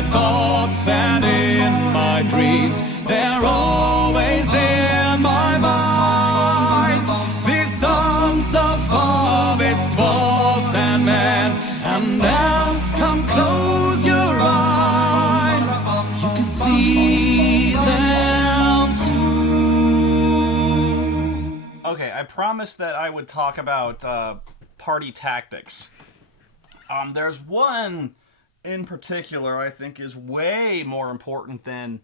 my thoughts and in my dreams. They're always in my mind. These songs of hobbits, dwarves and men, and elves, come close your eyes. You can see them too. Okay, I promised that I would talk about party tactics. There's one in particular I think is way more important than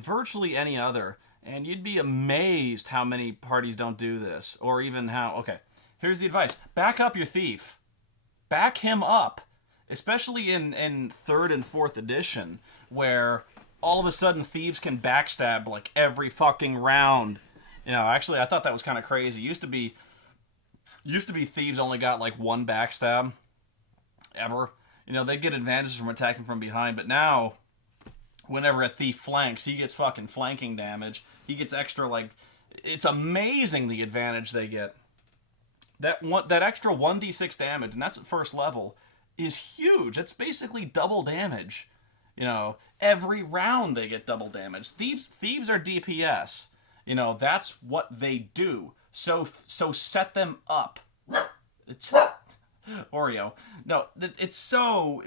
virtually any other, and you'd be amazed how many parties don't do this, or even how. Okay, here's the advice: back up your thief, back him up, especially in 3rd and 4th edition, where all of a sudden thieves can backstab like every fucking round. You know, actually, I thought that was kind of crazy. Used to be thieves only got like one backstab ever. You know, they get advantages from attacking from behind, but now, whenever a thief flanks, he gets fucking flanking damage. He gets extra, like, it's amazing the advantage they get. That extra 1d6 damage, and that's at 1st level, is huge. It's basically double damage. You know, every round they get double damage. Thieves are DPS. You know, that's what they do. So set them up. It's Oreo. No, it's so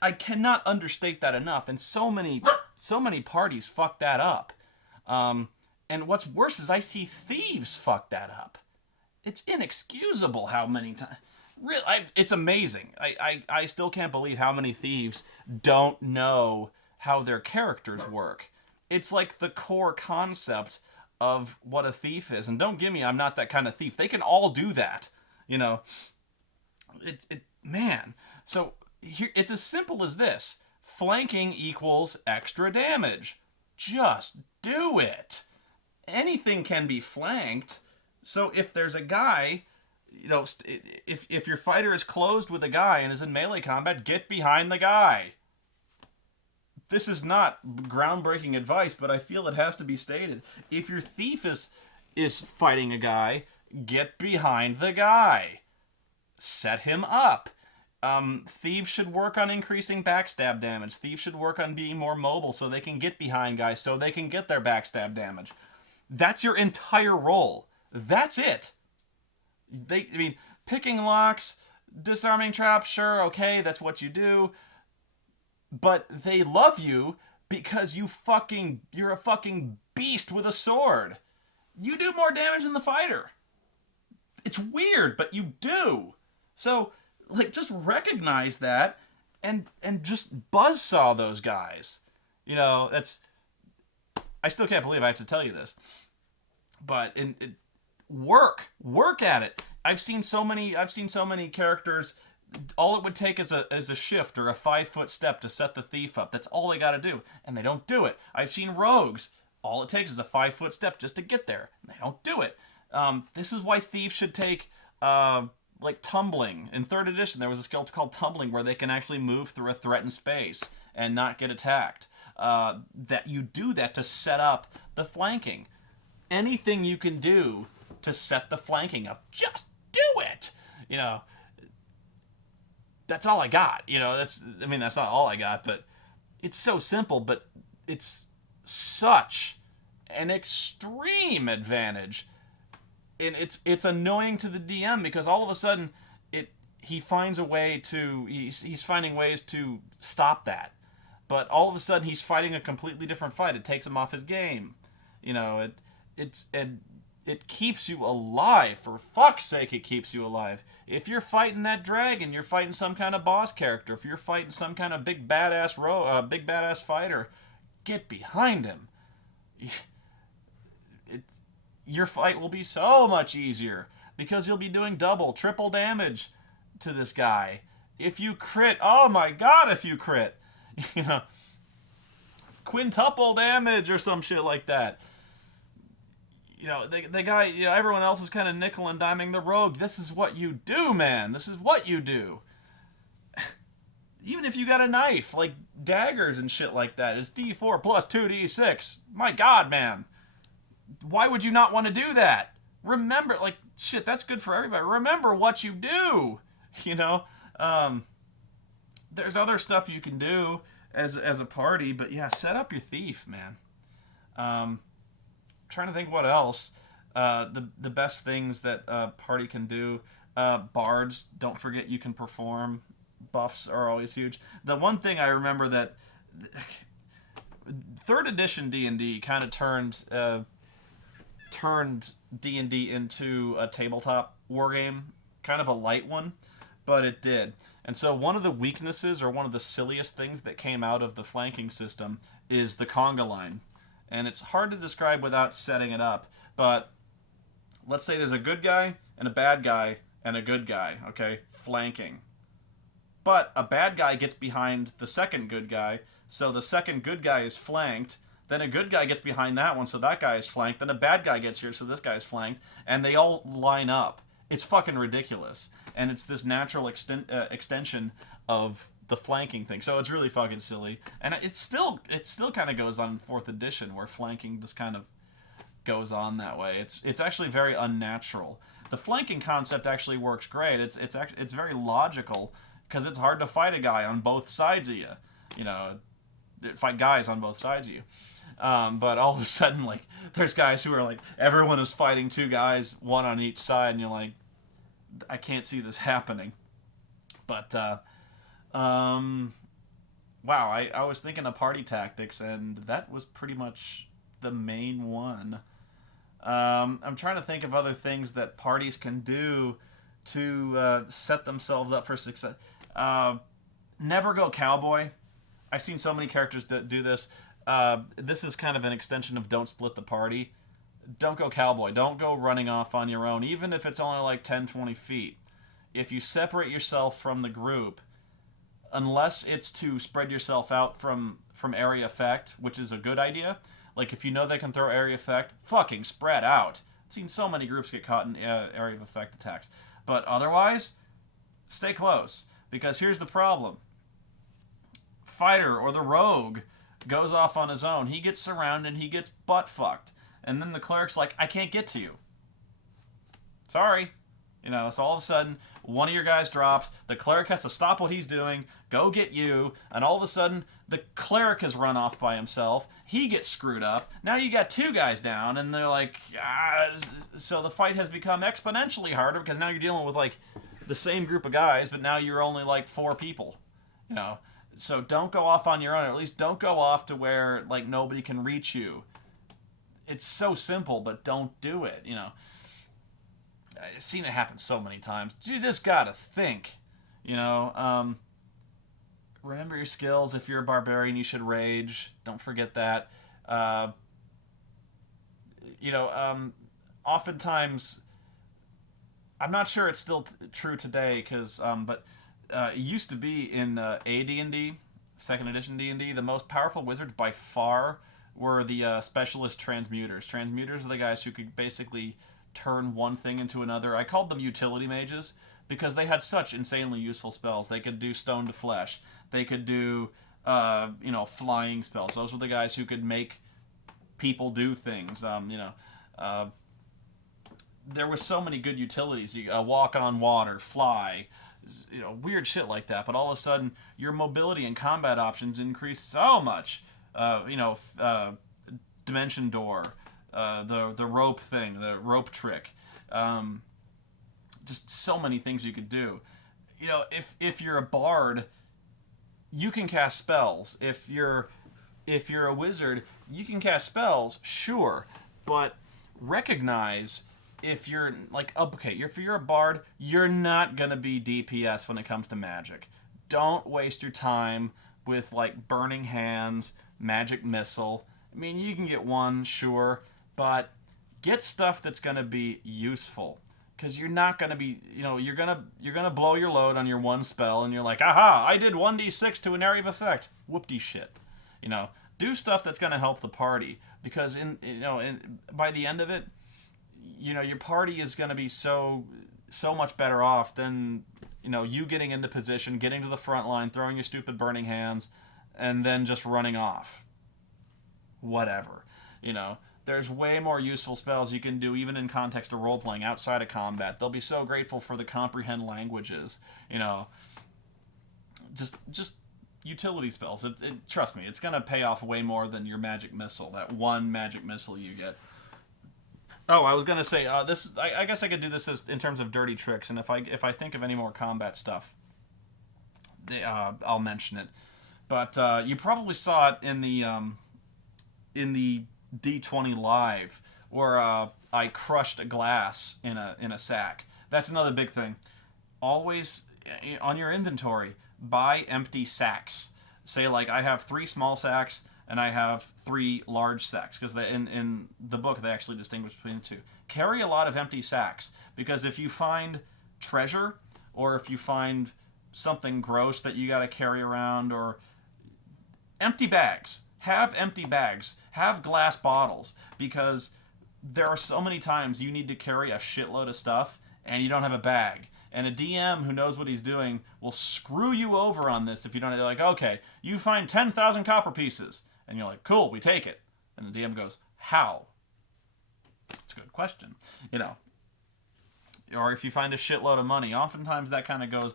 I cannot understate that enough, and so many parties fuck that up. And what's worse is I see thieves fuck that up. It's inexcusable how many times. Really, it's amazing. I still can't believe how many thieves don't know how their characters work. It's like the core concept of what a thief is. And don't give me I'm not that kind of thief. They can all do that. You know, man. So here, it's as simple as this. Flanking equals extra damage. Just do it. Anything can be flanked. So if there's a guy, you know, if your fighter is closed with a guy and is in melee combat, get behind the guy. This is not groundbreaking advice, but I feel it has to be stated. If your thief is fighting a guy, get behind the guy. Set him up. Thieves should work on increasing backstab damage. Thieves should work on being more mobile so they can get behind guys so they can get their backstab damage. That's your entire role. That's it. Picking locks, disarming traps, sure, okay, that's what you do. But they love you because you're a fucking beast with a sword. You do more damage than the fighter. It's weird, but you do. So, like, just recognize that and just buzzsaw those guys. You know, I still can't believe I have to tell you this. But work at it. I've seen so many characters. All it would take is a shift or a 5-foot step to set the thief up. That's all they got to do, and they don't do it. I've seen rogues. All it takes is a 5-foot step just to get there, and they don't do it. This is why thieves should take like tumbling. In 3rd edition, there was a skill called tumbling where they can actually move through a threatened space and not get attacked. That you do that to set up the flanking. Anything you can do to set the flanking up, just do it. You know, that's all I got. You know, that's not all I got, but it's so simple, but it's such an extreme advantage. And it's annoying to the DM because all of a sudden he's finding ways to stop that. But all of a sudden he's fighting a completely different fight. It takes him off his game. You know, it keeps you alive. For fuck's sake, it keeps you alive. If you're fighting that dragon, you're fighting some kind of boss character. If you're fighting some kind of big badass fighter, get behind him. Your fight will be so much easier because you'll be doing double, triple damage to this guy. If you crit, oh my god, if you crit, you know, quintuple damage or some shit like that. You know, the guy, you know, everyone else is kind of nickel and diming the rogue. This is what you do, man. This is what you do. Even if you got a knife, like daggers and shit like that, it's D4 plus 2D6. My god, man. Why would you not want to do that? Remember, like, shit, that's good for everybody. Remember what you do, you know? There's other stuff you can do, as a party. But yeah, set up your thief, man. Trying to think what else. The best things that party can do. Bards, don't forget you can perform. Buffs are always huge. The one thing I remember that third edition D&D kind of turned D&D into a tabletop war game, kind of a light one, but it did. And so one of the weaknesses, or one of the silliest things that came out of the flanking system, is the conga line. And it's hard to describe without setting it up, but let's say there's a good guy and a bad guy and a good guy, okay, flanking. But a bad guy gets behind the second good guy, so the second good guy is flanked. Then a good guy gets behind that one, so that guy is flanked. Then a bad guy gets here, so this guy is flanked. And they all line up. It's fucking ridiculous. And it's this natural extension of the flanking thing. So it's really fucking silly. And it still kind of goes on in 4th edition, where flanking just kind of goes on that way. It's actually very unnatural. The flanking concept actually works great. It's very logical, because it's hard to fight a guy on both sides of you. You know, fight guys on both sides of you. But all of a sudden, like, there's guys who are like, everyone is fighting two guys, one on each side, and you're like, I can't see this happening. But, wow, I was thinking of party tactics, and that was pretty much the main one. I'm trying to think of other things that parties can do to set themselves up for success. Never go cowboy. I've seen so many characters that do this. This is kind of an extension of don't split the party. Don't go cowboy. Don't go running off on your own, even if it's only like 10, 20 feet. If you separate yourself from the group, unless it's to spread yourself out from area effect, which is a good idea. Like, if you know they can throw area effect, fucking spread out. I've seen so many groups get caught in area of effect attacks. But otherwise, stay close. Because here's the problem. Fighter or the rogue goes off on his own. He gets surrounded and he gets butt fucked. And then the cleric's like, I can't get to you. Sorry. You know, so all of a sudden, one of your guys drops, the cleric has to stop what he's doing, go get you, and all of a sudden, the cleric has run off by himself, he gets screwed up, now you got two guys down, and they're like, so the fight has become exponentially harder, because now you're dealing with, like, the same group of guys, but now you're only, like, 4 people, you know. So don't go off on your own, or at least don't go off to where, like, nobody can reach you. It's so simple, but don't do it, you know. I've seen it happen so many times. You just gotta think, you know. Remember your skills. If you're a barbarian, you should rage. Don't forget that. Oftentimes, I'm not sure it's still true today, but it used to be in AD&D, 2nd edition D&D, the most powerful wizards by far were the specialist transmuters. Transmuters are the guys who could basically turn one thing into another. I called them utility mages because they had such insanely useful spells. They could do stone to flesh. They could do, flying spells. Those were the guys who could make people do things. There were so many good utilities. You walk on water, fly, weird shit like that. But all of a sudden, your mobility and combat options increase so much. Dimension door. The rope thing, the rope trick, just so many things you could do. You know, if you're a bard, you can cast spells. If you're a wizard, you can cast spells, sure, but recognize if you're if you're a bard, you're not gonna be DPS when it comes to magic. Don't waste your time with like burning hands, magic missile. I mean, you can get one, sure. But get stuff that's going to be useful, because you're not going to be, you're going to blow your load on your one spell, and you're like, aha, I did 1d6 to an area of effect. Whoop-de shit. Do stuff that's going to help the party, because by the end of it, your party is going to be so much better off than you getting into position, getting to the front line, throwing your stupid burning hands, and then just running off. Whatever, There's way more useful spells you can do, even in context of role-playing, outside of combat. They'll be so grateful for the comprehend languages, Just utility spells. Trust me, it's gonna pay off way more than your magic missile. That one magic missile you get. Oh, I was gonna say this. I guess I could do this in terms of dirty tricks, and if I think of any more combat stuff, I'll mention it. But you probably saw it in the D20 live where I crushed a glass in a sack. That's another big thing. Always on your inventory, buy empty sacks. Say like I have 3 small sacks and I have 3 large sacks, because in the book they actually distinguish between the two. Carry a lot of empty sacks, because if you find treasure or if you find something gross that you got to carry around, or empty bags. Have empty bags. Have glass bottles, because there are so many times you need to carry a shitload of stuff and you don't have a bag. And a DM who knows what he's doing will screw you over on this if you don't. They're like, okay, you find 10,000 copper pieces. And you're like, cool, we take it. And the DM goes, how? It's a good question. You know. Or if you find a shitload of money, oftentimes that kind of goes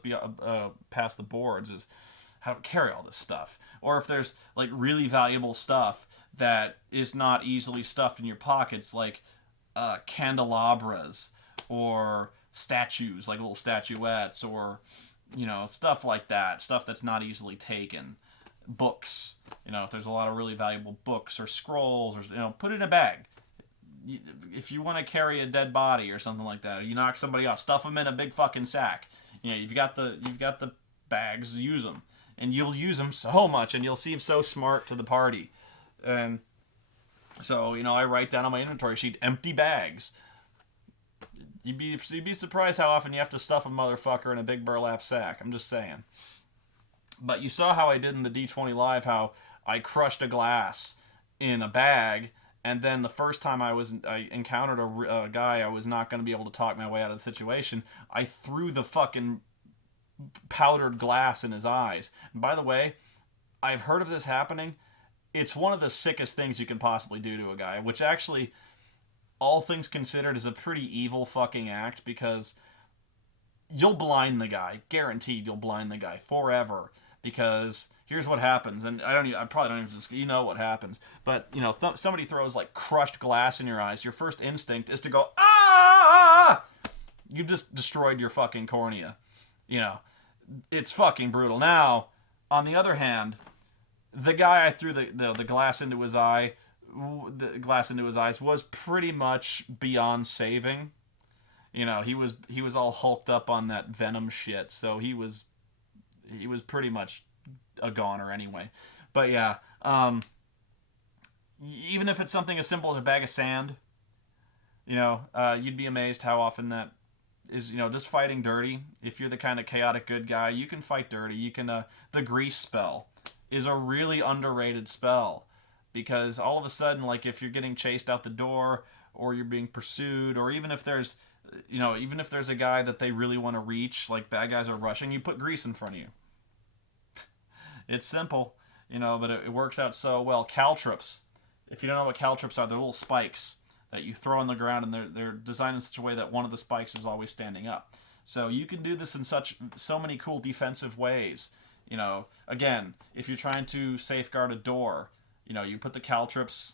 past the boards, is how to carry all this stuff. Or if there's like really valuable stuff that is not easily stuffed in your pockets, like candelabras or statues, like little statuettes, or stuff like that, stuff that's not easily taken. Books, if there's a lot of really valuable books or scrolls, or put it in a bag. If you want to carry a dead body or something like that, or you knock somebody out, stuff them in a big fucking sack. You've got the bags, use them, and you'll use them so much, and you'll seem so smart to the party. And so I write down on my inventory sheet empty bags. You'd be surprised how often you have to stuff a motherfucker in a big burlap sack. I'm just saying. But you saw how I did in the D20 Live, how I crushed a glass in a bag, and then the first time I encountered a guy I was not going to be able to talk my way out of the situation, I threw the fucking powdered glass in his eyes. And by the way, I've heard of this happening. It's one of the sickest things you can possibly do to a guy, which actually, all things considered, is a pretty evil fucking act, because you'll blind the guy. Guaranteed you'll blind the guy forever. Because here's what happens, and I probably don't even what happens, but somebody throws like crushed glass in your eyes. Your first instinct is to go, ah! You've just destroyed your fucking cornea. It's fucking brutal. Now, on the other hand, the guy I threw the glass into his eyes was pretty much beyond saving. He was all hulked up on that venom shit, so he was pretty much a goner anyway. But yeah, even if it's something as simple as a bag of sand, you'd be amazed how often that is, just fighting dirty. If you're the kind of chaotic good guy, you can fight dirty. You can, the grease spell is a really underrated spell, because all of a sudden, like if you're getting chased out the door, or you're being pursued, or even if there's a guy that they really want to reach, like bad guys are rushing, you put grease in front of you. It's simple, but it works out so well. Caltrops. If you don't know what caltrops are, they're little spikes that you throw on the ground, and they're designed in such a way that one of the spikes is always standing up. So you can do this in so many cool defensive ways. Again, if you're trying to safeguard a door, you put the caltrops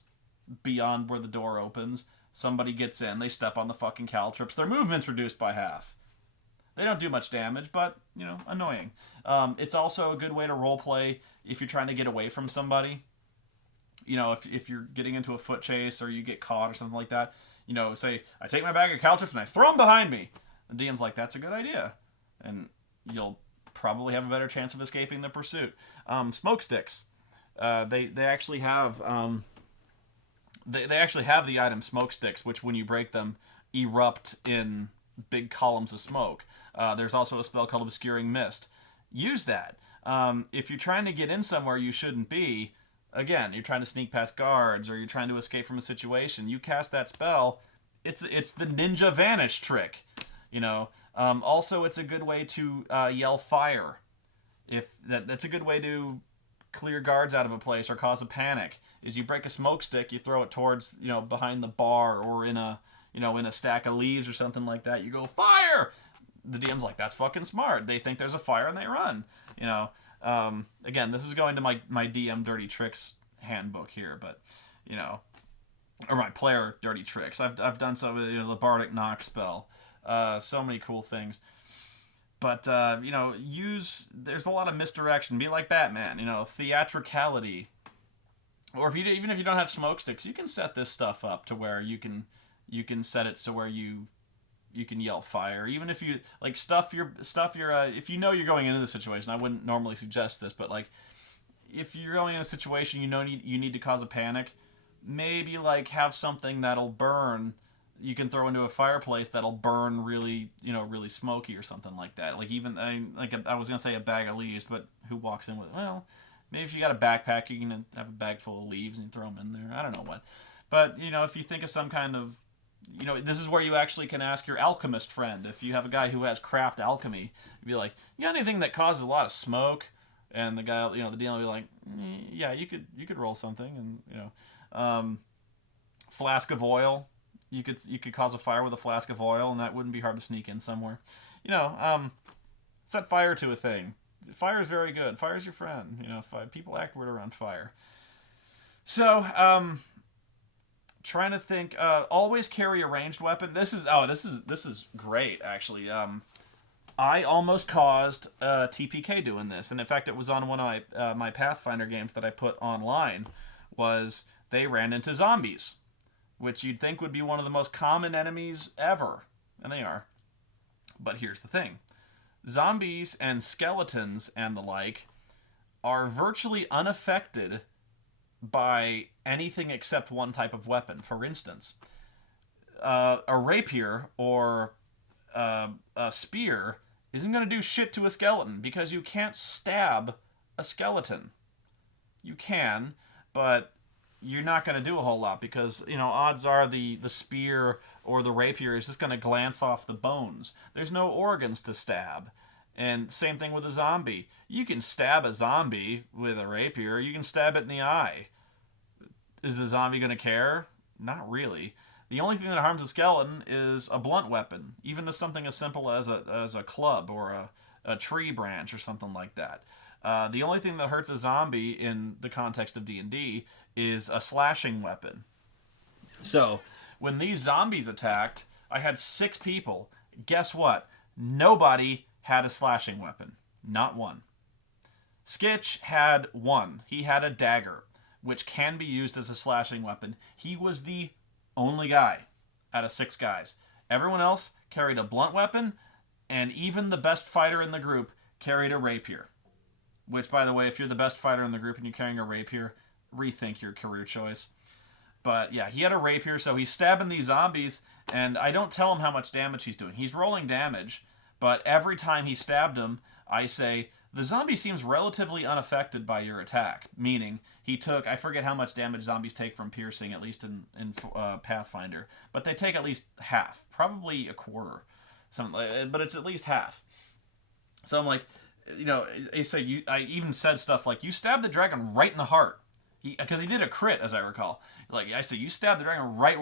beyond where the door opens. Somebody gets in, they step on the fucking caltrops, their movement's reduced by half. They don't do much damage, but, annoying. It's also a good way to roleplay if you're trying to get away from somebody. If you're getting into a foot chase, or you get caught or something like that, say, I take my bag of caltrops and I throw them behind me. The DM's like, that's a good idea. And you'll probably have a better chance of escaping the pursuit. Smoke sticks. They actually have... They actually have the item smoke sticks, which when you break them, erupt in big columns of smoke. There's also a spell called Obscuring Mist. Use that. If you're trying to get in somewhere you shouldn't be, again, you're trying to sneak past guards, or you're trying to escape from a situation, you cast that spell, it's the ninja vanish trick. Also, it's a good way to yell fire. That's a good way to clear guards out of a place or cause a panic. Is you break a smoke stick, you throw it towards behind the bar, or in a stack of leaves or something like that. You go, fire! The DM's like, that's fucking smart. They think there's a fire and they run. Again, this is going to my DM dirty tricks handbook here, but you know, or my player dirty tricks. I've done some of the bardic knock spell, so many cool things. But you know, there's a lot of misdirection. Be like Batman, you know, theatricality. Or even if you don't have smoke sticks, you can set this stuff up to where you can set it so where you can yell fire. Even if you like if you know you're going into the situation, I wouldn't normally suggest this, but like if you're going in a situation you need to cause a panic, maybe like have something that'll burn. You can throw into a fireplace that'll burn really, really smoky or something like that. Like even I was gonna say a bag of leaves, but who walks in with maybe if you got a backpack, you can have a bag full of leaves and throw them in there. I don't know what, but if you think of some kind of this is where you actually can ask your alchemist friend. If you have a guy who has craft alchemy, you'd be like, you got anything that causes a lot of smoke? And the guy, the dealer will be like, yeah, you could roll something, and flask of oil. You could cause a fire with a flask of oil, and that wouldn't be hard to sneak in somewhere. Set fire to a thing. Fire is very good. Fire is your friend. People act weird around fire. So, trying to think. Always carry a ranged weapon. This is great actually. I almost caused TPK doing this, and in fact, it was on one of my Pathfinder games that I put online. Was they ran into zombies, which you'd think would be one of the most common enemies ever, and they are. But here's the thing: zombies and skeletons and the like are virtually unaffected by anything except one type of weapon. For instance, a rapier or a spear isn't going to do shit to a skeleton because you can't stab a skeleton. You can, but you're not going to do a whole lot because, odds are the spear or the rapier is just going to glance off the bones. There's no organs to stab. And same thing with a zombie. You can stab a zombie with a rapier. You can stab it in the eye. Is the zombie going to care? Not really. The only thing that harms a skeleton is a blunt weapon, even as something as simple as a club or a tree branch or something like that. The only thing that hurts a zombie in the context of D&D is a slashing weapon. So, when these zombies attacked, I had 6 people. Guess what? Nobody had a slashing weapon. Not one. Skitch had one. He had a dagger, which can be used as a slashing weapon. He was the only guy out of 6 guys. Everyone else carried a blunt weapon, and even the best fighter in the group carried a rapier. Which, by the way, if you're the best fighter in the group and you're carrying a rapier, rethink your career choice. But yeah, he had a rapier, so he's stabbing these zombies, and I don't tell him how much damage he's doing. He's rolling damage, but every time he stabbed him, I say, the zombie seems relatively unaffected by your attack. Meaning, he took, I forget how much damage zombies take from piercing, at least in Pathfinder, but they take at least half, probably a quarter, but it's at least half. So I'm like, I even said stuff like, you stabbed the dragon right in the heart. Because he did a crit, as I recall. Like I say, you stabbed the dragon right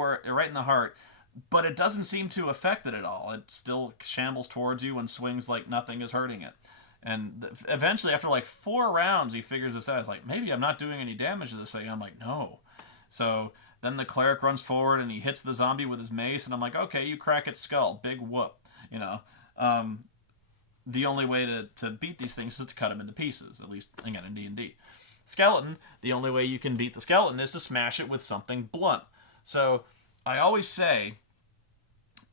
in the heart, but it doesn't seem to affect it at all. It still shambles towards you and swings like nothing is hurting it. And eventually, after like 4 rounds, he figures this out. He's like, maybe I'm not doing any damage to this thing. I'm like, no. So then the cleric runs forward and he hits the zombie with his mace, and I'm like, okay, you crack its skull. Big whoop. The only way to beat these things is to cut them into pieces, at least, again, in D&D. Skeleton, the only way you can beat the skeleton is to smash it with something blunt. So I always say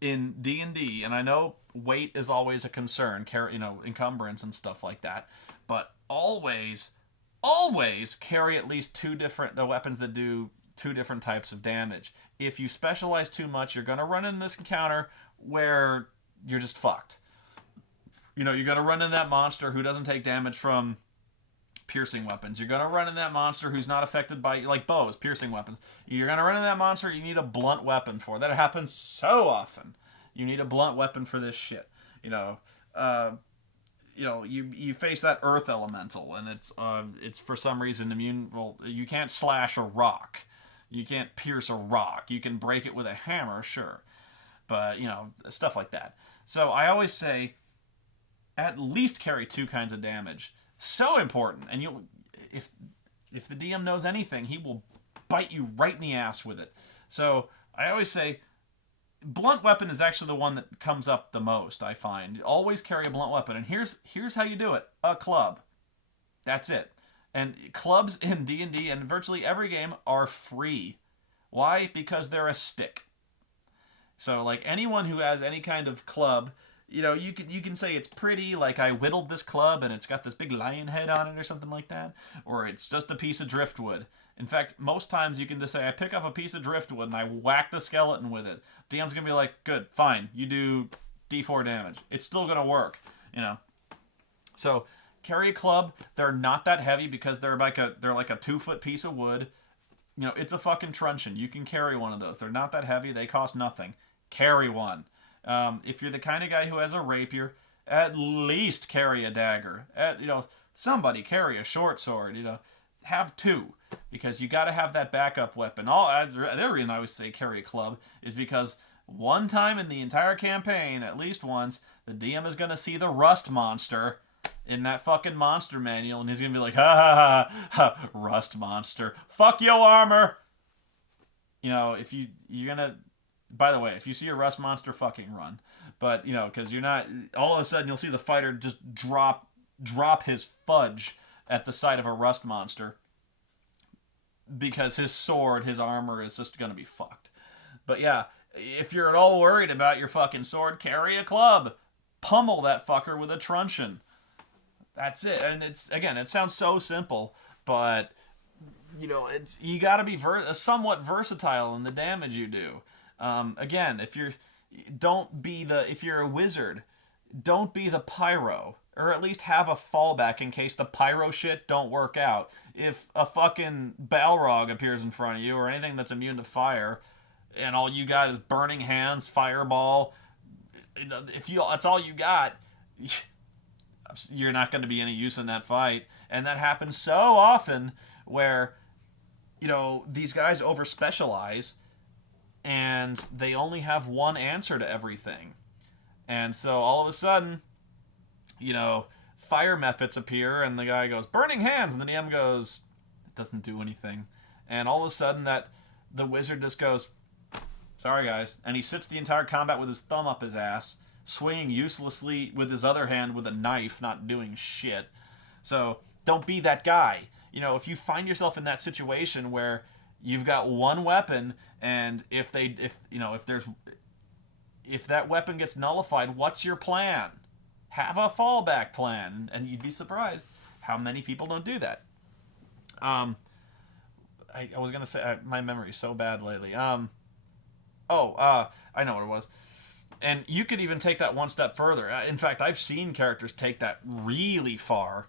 in D&D, and I know weight is always a concern, encumbrance and stuff like that, but always carry at least 2 different weapons that do 2 different types of damage. If you specialize too much, you're going to run in this encounter where you're just fucked. You're going to run in that monster who doesn't take damage from piercing weapons. You're going to run in that monster who's not affected by, like bows, piercing weapons. You're going to run in that monster you need a blunt weapon for. That happens so often. You need a blunt weapon for this shit. You face that earth elemental, and it's for some reason immune. Well, you can't slash a rock. You can't pierce a rock. You can break it with a hammer, sure. But, stuff like that. So I always say, at least carry 2 kinds of damage. So important. And if the DM knows anything, he will bite you right in the ass with it. So I always say blunt weapon is actually the one that comes up the most, I find. Always carry a blunt weapon. And here's how you do it. A club. That's it. And clubs in D&D and virtually every game are free. Why? Because they're a stick. So like anyone who has any kind of club, you can say it's pretty, like I whittled this club and it's got this big lion head on it or something like that, or it's just a piece of driftwood. In fact, most times you can just say I pick up a piece of driftwood and I whack the skeleton with it. DM's gonna be like, good, fine, you do D4 damage. It's still gonna work, So carry a club. They're not that heavy because they're like a 2-foot piece of wood. It's a fucking truncheon. You can carry one of those. They're not that heavy. They cost nothing. Carry one. If you're the kind of guy who has a rapier, at least carry a dagger. Somebody carry a short sword. Have two, because you got to have that backup weapon. The other reason I always say carry a club is because one time in the entire campaign, at least once, the DM is going to see the rust monster in that fucking monster manual, and he's gonna be like, ha ha ha, ha, rust monster, fuck your armor. If you're gonna, by the way, if you see a rust monster, fucking run. But because you're not, all of a sudden you'll see the fighter just drop his fudge at the sight of a rust monster, because his sword, his armor is just gonna be fucked. But yeah, if you're at all worried about your fucking sword, carry a club, pummel that fucker with a truncheon. That's it. And it sounds so simple, but you got to be somewhat versatile in the damage you do. If you're a wizard, don't be the pyro, or at least have a fallback in case the pyro shit don't work out. If a fucking Balrog appears in front of you, or anything that's immune to fire, and all you got is burning hands, fireball, that's all you got, you're not going to be any use in that fight. And that happens so often where, these guys over-specialize and they only have one answer to everything. And so all of a sudden, fire methods appear and the guy goes, burning hands, and the DM goes, it doesn't do anything. And all of a sudden the wizard just goes, sorry guys. And he sits the entire combat with his thumb up his ass, swinging uselessly with his other hand with a knife, not doing shit. So don't be that guy. If you find yourself in that situation where you've got one weapon, and if that weapon gets nullified, what's your plan? Have a fallback plan, and you'd be surprised how many people don't do that. I was gonna say, my memory's so bad lately. I know what it was. And you could even take that one step further. In fact, I've seen characters take that really far,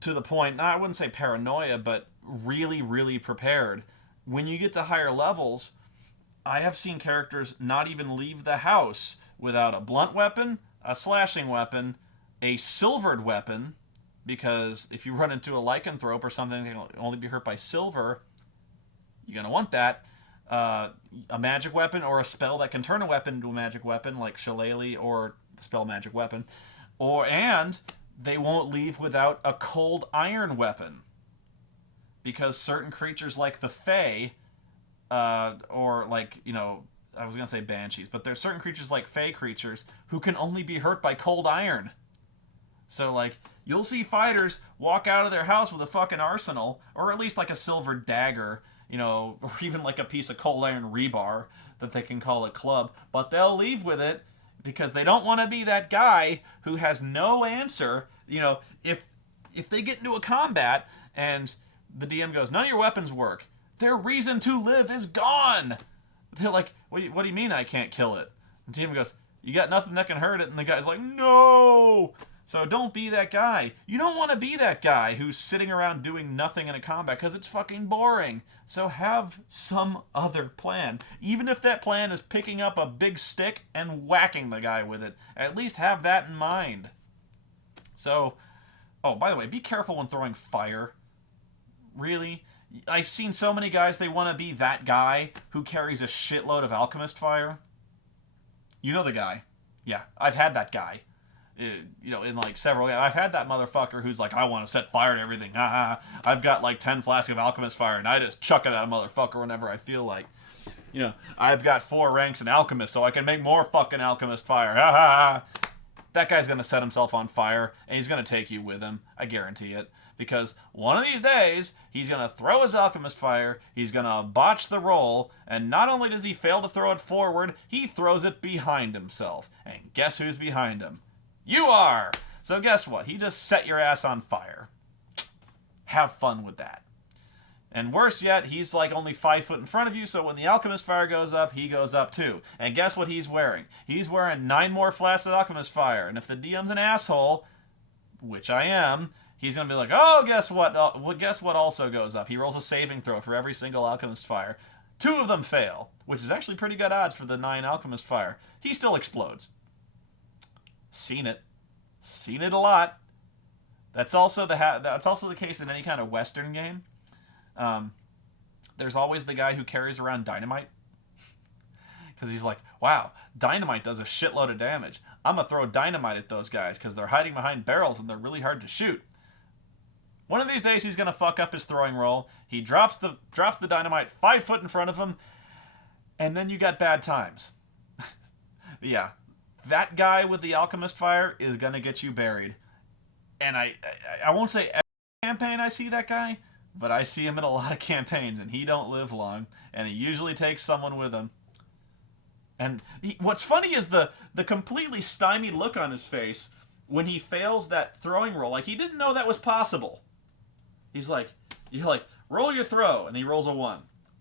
to the point, I wouldn't say paranoia, but really, really prepared. When you get to higher levels, I have seen characters not even leave the house without a blunt weapon, a slashing weapon, a silvered weapon, because if you run into a lycanthrope or something that can only be hurt by silver, you're going to want that. A magic weapon, or a spell that can turn a weapon into a magic weapon, like Shillelagh or the spell Magic Weapon. And they won't leave without a cold iron weapon, because certain creatures like the Fae, or like, I was going to say banshees, but there's certain creatures like Fae creatures who can only be hurt by cold iron. So, like, you'll see fighters walk out of their house with a fucking arsenal, or at least like a silver dagger, or even like a piece of cold iron rebar that they can call a club, but they'll leave with it because they don't want to be that guy who has no answer. If they get into a combat and the DM goes, none of your weapons work, their reason to live is gone. They're like, what do you mean I can't kill it? The DM goes, you got nothing that can hurt it, and the guy's like, no! So don't be that guy. You don't want to be that guy who's sitting around doing nothing in a combat because it's fucking boring. So have some other plan. Even if that plan is picking up a big stick and whacking the guy with it, at least have that in mind. So, by the way, be careful when throwing fire. Really? I've seen so many guys, they want to be that guy who carries a shitload of alchemist fire. You know the guy. Yeah, I've had that guy. in like several. I've had that motherfucker who's like, I want to set fire to everything. I've got like 10 flasks of alchemist fire, and I just chuck it at a motherfucker whenever I feel like. I've got 4 ranks in alchemist, so I can make more fucking alchemist fire. That guy's gonna set himself on fire, and he's gonna take you with him. I guarantee it. Because one of these days, he's gonna throw his alchemist fire, he's gonna botch the roll, and not only does he fail to throw it forward, he throws it behind himself. And guess who's behind him? You are! So guess what? He just set your ass on fire. Have fun with that. And worse yet, he's like only 5 foot in front of you, so when the alchemist fire goes up, he goes up too. And guess what he's wearing? He's wearing 9 more flasks of alchemist fire. And if the DM's an asshole, which I am, he's going to be like, oh, guess what? Guess what also goes up? He rolls a saving throw for every single alchemist fire. 2 of them fail, which is actually pretty good odds for the 9 alchemist fire. He still explodes. Seen it. Seen it a lot. That's also the case in any kind of Western game. There's always the guy who carries around dynamite. Because he's like, wow, dynamite does a shitload of damage. I'm going to throw dynamite at those guys because they're hiding behind barrels and they're really hard to shoot. One of these days he's going to fuck up his throwing roll. He drops the dynamite 5 foot in front of him. And then you got bad times. Yeah. That guy with the alchemist fire is going to get you buried. And I won't say every campaign I see that guy, but I see him in a lot of campaigns, and he don't live long, and he usually takes someone with him. And what's funny is the completely stymied look on his face when he fails that throwing roll. Like, he didn't know that was possible. You're like, roll your throw, and he rolls a 1.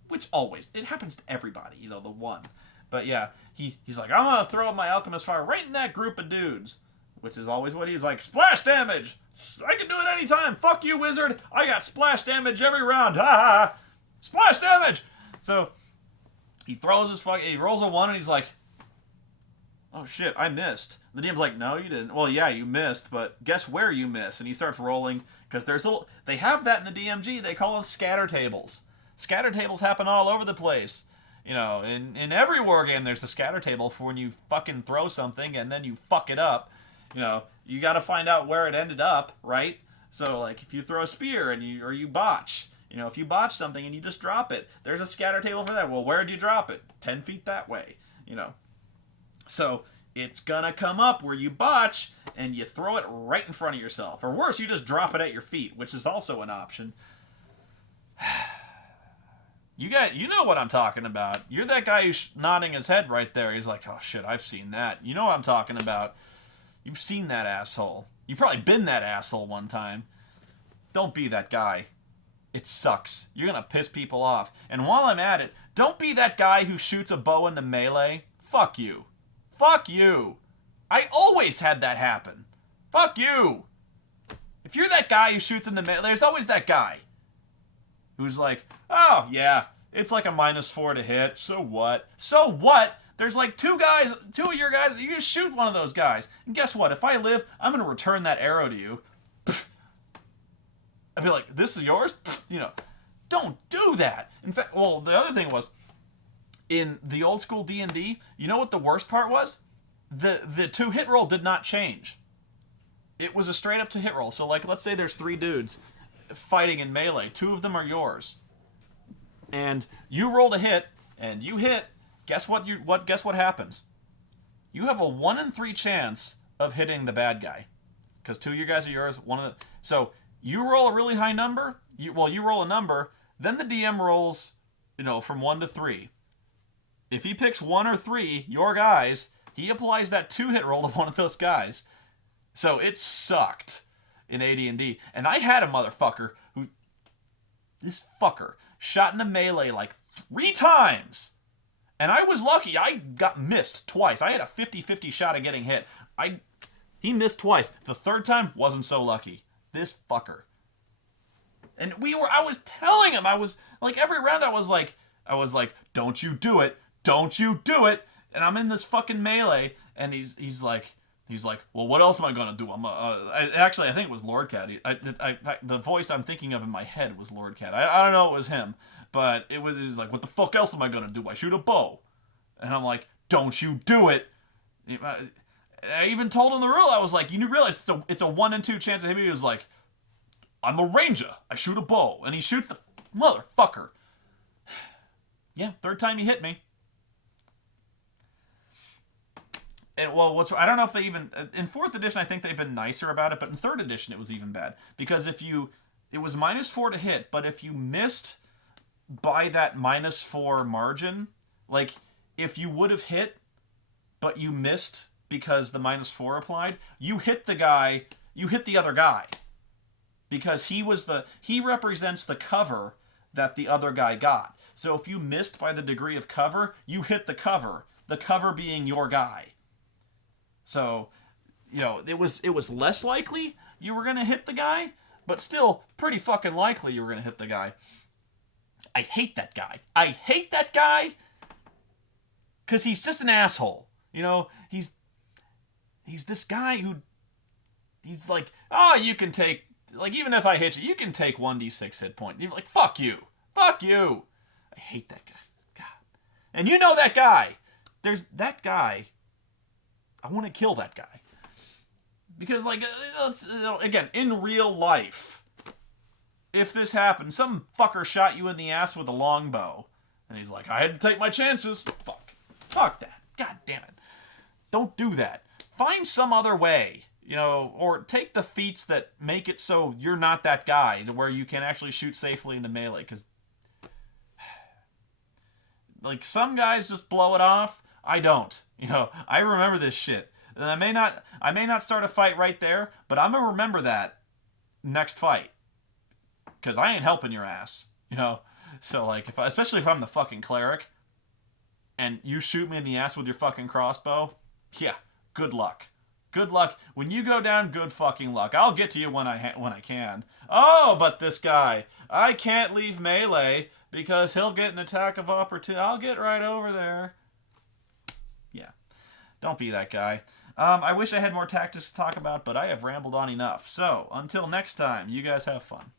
Which always, it happens to everybody, the 1. But yeah, he's like, I'm going to throw my alchemist fire right in that group of dudes. Which is always what he's like, splash damage! I can do it anytime! Fuck you, wizard! I got splash damage every round! Ha ha! Splash damage! So, he throws he rolls a 1 and he's like, oh shit, I missed. The DM's like, no, you didn't. Well, yeah, you missed, but guess where you miss? And he starts rolling, because they have that in the DMG, they call them scatter tables. Scatter tables happen all over the place. In every war game there's a scatter table for when you fucking throw something and then you fuck it up. You got to find out where it ended up, right? So, like, if you throw a spear and you botch, if you botch something and you just drop it, there's a scatter table for that. Well, where do you drop it? 10 feet that way, So, it's gonna come up where you botch and you throw it right in front of yourself. Or worse, you just drop it at your feet, which is also an option. You know what I'm talking about. You're that guy who's nodding his head right there. He's like, oh shit, I've seen that. You know what I'm talking about. You've seen that asshole. You've probably been that asshole one time. Don't be that guy. It sucks. You're gonna piss people off. And while I'm at it, don't be that guy who shoots a bow into melee. Fuck you. Fuck you. I always had that happen. Fuck you. If you're that guy who shoots into melee, there's always that guy who's like, oh, yeah, it's like a -4 to hit. So what? So what? There's like 2 of your guys, you just shoot one of those guys. And guess what? If I live, I'm going to return that arrow to you. I'd be like, this is yours? Don't do that. In fact, well, the other thing was, in the old school D&D, you know what the worst part was? The 2-hit roll did not change. It was a straight up 2-hit roll. So, like, let's say there's 3 dudes fighting in melee. 2 of them are yours. And you rolled a hit, and you hit. Guess what happens? You have a 1 in 3 chance of hitting the bad guy. Because 2 of your guys are yours, so you roll a really high number, you roll a number, then the DM rolls, from 1 to 3. If he picks 1 or 3, your guys, he applies that 2-hit roll to one of those guys. So it sucked in AD&D. And I had a motherfucker this fucker shot into melee like 3 times. And I was lucky. I got missed twice. I had a 50-50 shot at getting hit. He missed twice. The 3rd time, wasn't so lucky. This fucker. And I was telling him, I was like, every round I was like, don't you do it. Don't you do it. And I'm in this fucking melee, and he's like, well, what else am I gonna do? Actually, I think it was Lord Cat. The voice I'm thinking of in my head was Lord Cat. I don't know it was him, but it was like, what the fuck else am I gonna do? I shoot a bow, and I'm like, don't you do it. I even told him the rule. I was like, you realize it's a 1 in 2 chance of hitting me? He was like, I'm a ranger. I shoot a bow. And he shoots the motherfucker. Yeah, third time he hit me. And, well, I don't know if they even... In 4th edition, I think they've been nicer about it, but in 3rd edition, it was even bad. Because it was -4 to hit, but if you missed by that -4 margin, like, if you would have hit, but you missed because the -4 applied, you hit the other guy. Because he represents the cover that the other guy got. So if you missed by the degree of cover, you hit the cover being your guy. So, it was less likely you were going to hit the guy, but still pretty fucking likely you were going to hit the guy. I hate that guy. Because he's just an asshole. He's this guy who, he's like, oh, you can take, like, even if I hit you, you can take 1d6 hit point. You're like, fuck you. I hate that guy. God. And that guy. There's that guy. I want to kill that guy. Because, like, again, in real life, if this happened, some fucker shot you in the ass with a longbow, and he's like, I had to take my chances. Fuck that. God damn it. Don't do that. Find some other way, or take the feats that make it so you're not that guy, to where you can actually shoot safely into melee, because, like, some guys just blow it off. I don't. I remember this shit. And I may not start a fight right there, but I'm going to remember that next fight. Because I ain't helping your ass. So, like, especially if I'm the fucking cleric, and you shoot me in the ass with your fucking crossbow, yeah, good luck. Good luck. When you go down, good fucking luck. I'll get to you when I can. Oh, but this guy, I can't leave melee because he'll get an attack of opportunity. I'll get right over there. Yeah. Don't be that guy. I wish I had more tactics to talk about, but I have rambled on enough. So, until next time, you guys have fun.